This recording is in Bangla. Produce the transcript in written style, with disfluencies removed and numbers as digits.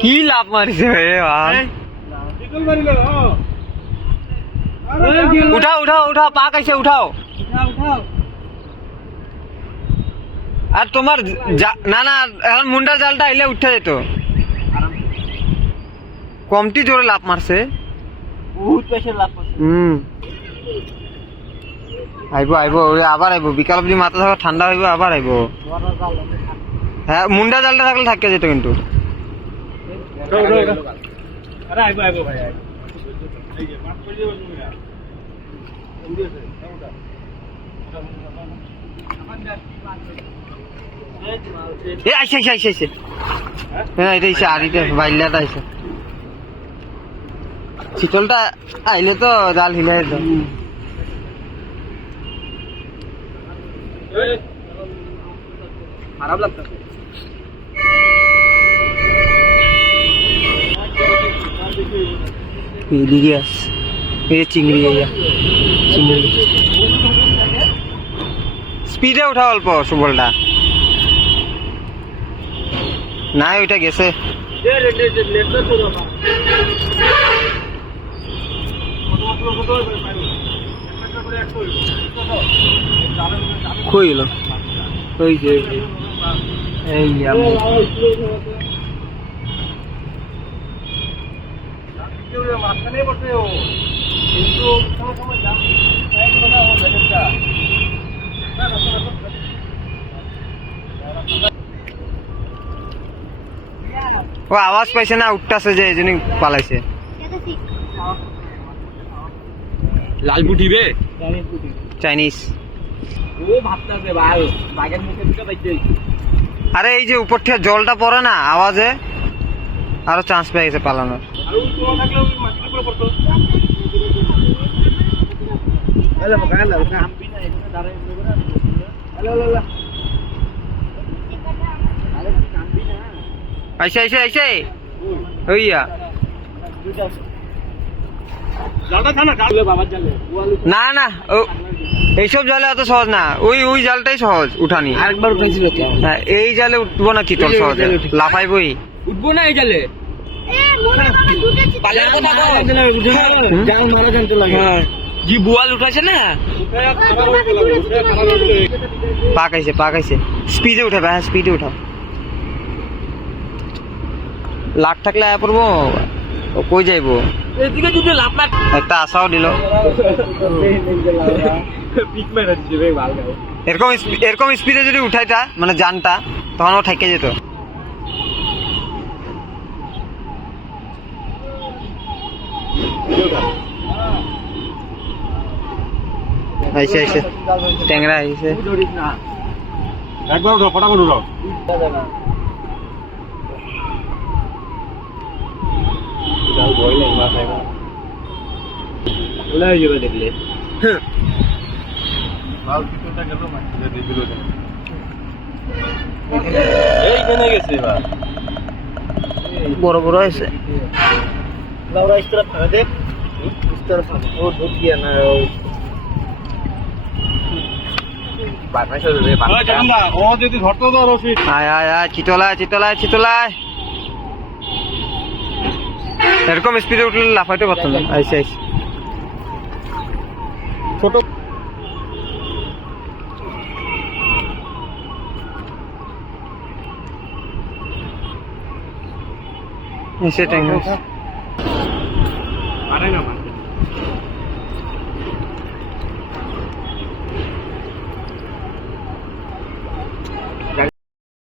কি লাভ মারিছে উঠাও উঠাও উঠাও পা কাইছে উঠাও আর তোমার না না এখন মুন্ডার জালটা আইলে উঠে যেত কমটি জোরে লাভ মারছে বহুত পয়সা লাভ করছে আইব আইব আবার আইব বিকাল অব্দি মাথা থাকা ঠান্ডা হইব আবার আইব হ্যাঁ মুন্ডা জালটা থাকলে থাকতে যেত কিন্তু এ আইসে আইসে আইসে আইসে হ্যাঁ এটা আইসে আর এটা বাইলাটা আইসে শীতলটা আইলে তো জাল হিলাই যেত খারাপ লাগতেছে এদিকে আস এই চিংড়ি চিংড়ি স্পিডে উঠা অল্প সুবলটা না ওইটা গেছে কই গেল ওই যে এই মাঝখানে বসে ও কিন্তু ও আওয়াজ পাইছে না উঠতেছে যে এই জন্য পালাইছে লাল বুটিবে চাইনিজ ও ভাবতাছে ভাই বাগের মুখে দুটো বাইতে আরে এই যে উপর থেকে জলটা পড়ে না আওয়াজে আরো চান্স পেয়ে গেছে পালানোর আইসে আইসে আইসে ওইয়া না না এইসব জালে অত সহজ না ওই ওই জালটাই সহজ উঠানি আরেকবার উঠেছিল এই জালে উঠবো না কি তোর সহজে লাফাইবই উঠবো না এই জালে জি বুয়াল উঠাছে না পাকাইছে স্পিডে উঠাবে হ্যাঁ স্পিডে উঠাও লাখ থাকলে আয়া পড়বো কই যাইবো এদিকে যদি লাভ মার একটা আশাও দিল এরকম স্পিডে যদি উঠাইতা মানে জানটা তখন ও ঠেকে যেত আইসে আইসে ট্যাংরা আইসে একবার উঠো ফটাফট উঠো দেখলে বড় বড় আছে চিতলায় এরকম স্পিডে উঠলে লাফাইতে পারতাম না আইসে আইসে ছোট এসে ট্যাঙ্গা